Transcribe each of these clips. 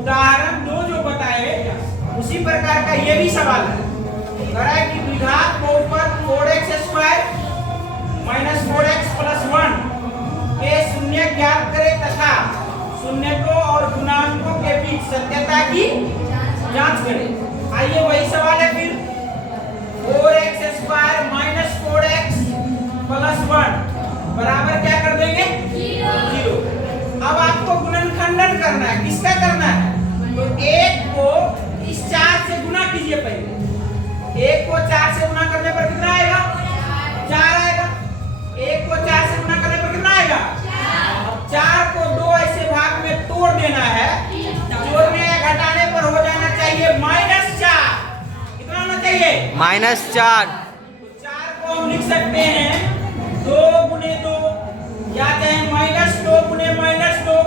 उदाहरण 2 जो बताए उसी प्रकार का ये भी सवाल है। कह रहा है कि द्विघात बहुपद 4x² माइनस 4x प्लस 1 के शून्य ज्ञात करें तथा शून्यकों और गुणांकों के बीच सत्यता की जांच करें। आइए वही सवाल है फिर 4x² माइनस 4x प्लस 1 बराबर क्या कर देंगे 0। अब आपको गुणनखंडन करना है। किसका करना है? तो 1 को इस 4 से गुना कीजिए। पहले 1 को 4 से गुना करने पर कितना आएगा 4 आएगा। 1 को 4 से गुना करने पर कितना आएगा 4। अब 4 को 2 ऐसे भाग में तोड़ देना है। जोड़ने या घटाने पर हो जाना चाहिए -4। कितना होना चाहिए -4। तो 4 को हम लिख सकते हैं 2 गुने 2 या कहें -2 गुने -2।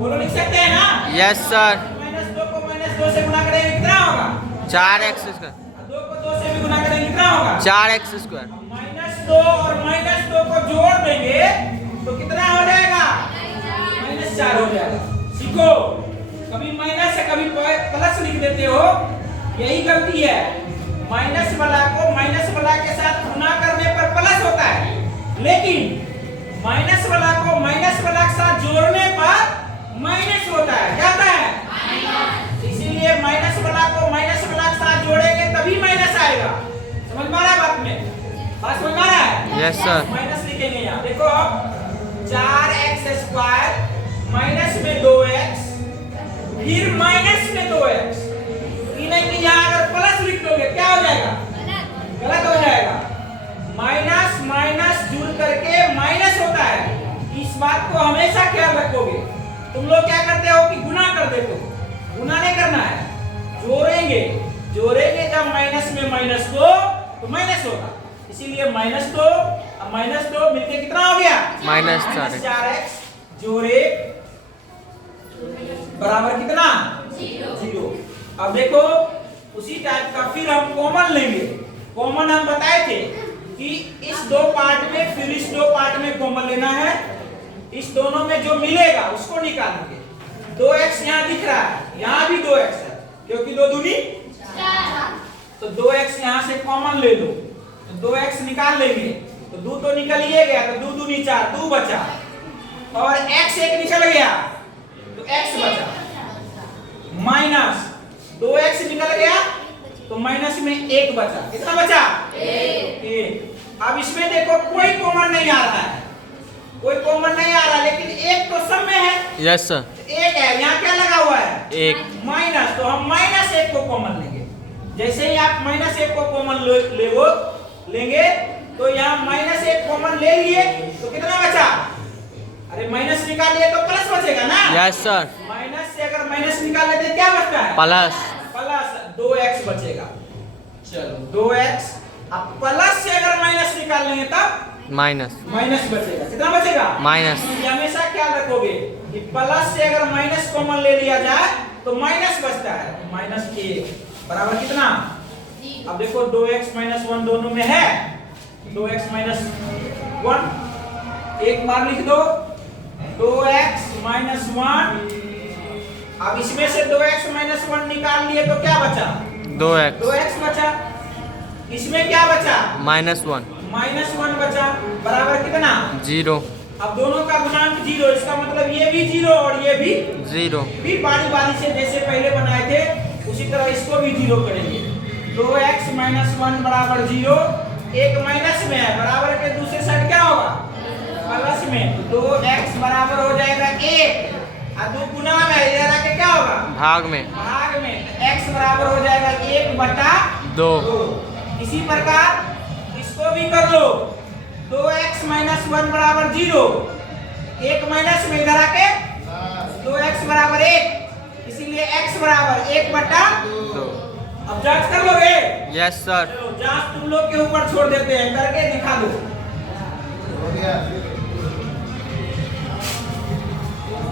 बोलो लिख सकते हैं ना? Yes sir. -2 को -2 से गुना करेंगे कितना होगा 4x²। 2 को 2 से भी गुना करेंगे कितना होगा 4x²। -2 और -2 को जोड़ देंगे तो कितना हो जाएगा -4 हो जाएगा। सीखो, कभी माइनस है कभी प्लस लिख देते हो, यही गलती है। माइनस वाला को माइनस वाला के साथ गुना करने पर प्लस होता है, लेकिन माइनस वाला को माइनस वाला के साथ जोड़ने पर माइनस होता है। क्या होता है माइनस। इसीलिए माइनस वाला को माइनस वाला के साथ जोड़ेंगे तभी माइनस आएगा। समझ में आ रहा है बात में? बात समझ में आ रहा है? Yes sir. माइनस लिखेंगे यहाँ देखो 4x² माइनस में 2x फिर माइनस में 2x। नहीं कि यहाँ अगर प्लस लिख दोगे क्या हो जाएगा गलत हो जाएगा। माइनस माइनस जुड़ करके माइनस होता है। इस बात को हमेशा ख्याल रखोगे। तुम लोग क्या करते हो कि गुना कर देते हो। गुना नहीं करना है, जोड़ेंगे। जोड़ेंगे जब माइनस में माइनस को तो माइनस होगा। इसीलिए -2 अब -2 मिलके कितना हो गया -4x जोड़े बराबर कितना 0। अब देखो उसी टाइप का फिर हम कॉमन लेंगे। कॉमन हम बताए थे कि इस 2 पार्ट में फिर इस 2 पार्ट में कॉमन लेना है। इस दोनों में जो मिलेगा उसको निकालेंगे। 2x यहाँ दिख रहा है, यहाँ भी 2x है क्योंकि 2 दूनी 4। तो 2x यहाँ से कॉमन ले लो तो 2x निकाल लेंगे तो 2 तो निकल ही गया तो 2 दूनी 4 2 बचा और x एक निकल गया तो x बचा माइनस 2x निकल गया तो माइनस में 1 बचा। कितना बचा 1। अब इसमें देखो कोई कॉमन नहीं आ रहा है, कोई कॉमन नहीं आ रहा, लेकिन एक तो सब में है। Yes sir. 1 है, यहाँ क्या लगा हुआ है 1 माइनस, तो हम -1 को कॉमन लेंगे। जैसे ही आप -1 को कॉमन लेंगे तो यहाँ -1 कॉमन ले लिए तो कितना बचा। अरे माइनस निकाल लिए तो प्लस बचेगा ना। Yes sir. माइनस से अगर माइनस निकाल लेते क्या बचता है प्लस 2x बचेगा। चलो 2x। अब प्लस से अगर माइनस निकाल लेंगे तब माइनस बचेगा। कितना बचेगा माइनस। हमेशा ख्याल रखोगे कि प्लस से अगर माइनस कॉमन ले लिया जाए तो माइनस बचता है। -1 बराबर कितना। अब देखो 2x - 1 दोनों में है। 2x - 1 एक बार लिख दो 2x - 1। अब इसमें से 2x - 1 निकाल लिए तो क्या बचा 2x बचा। इसमें क्या बचा -1 -1 बचा बराबर कितना 0। अब दोनों का गुणांक 0, इसका मतलब ये भी 0 और ये भी 0। फिर बारी बारी से जैसे पहले बनाए थे उसी तरह इसको भी 0 करेंगे। 2x - 1 बराबर 0। एक माइनस में है, बराबर के दूसरे साइड क्या होगा प्लस में। 2x बराबर हो जाएगा 1 और 2 गुना में इधर आके क्या होगा भाग में x बराबर हो जाएगा 1/2। इसी प्रकार इसको भी कर लो। 2x - 1 बराबर 0। एक माइनस में इधर आके 2x बराबर 1, इसीलिए x बराबर 1/2। अब जांच कर लोगे। Yes sir. जांच तुम लोग के ऊपर छोड़ देते हैं, करके दिखा दो।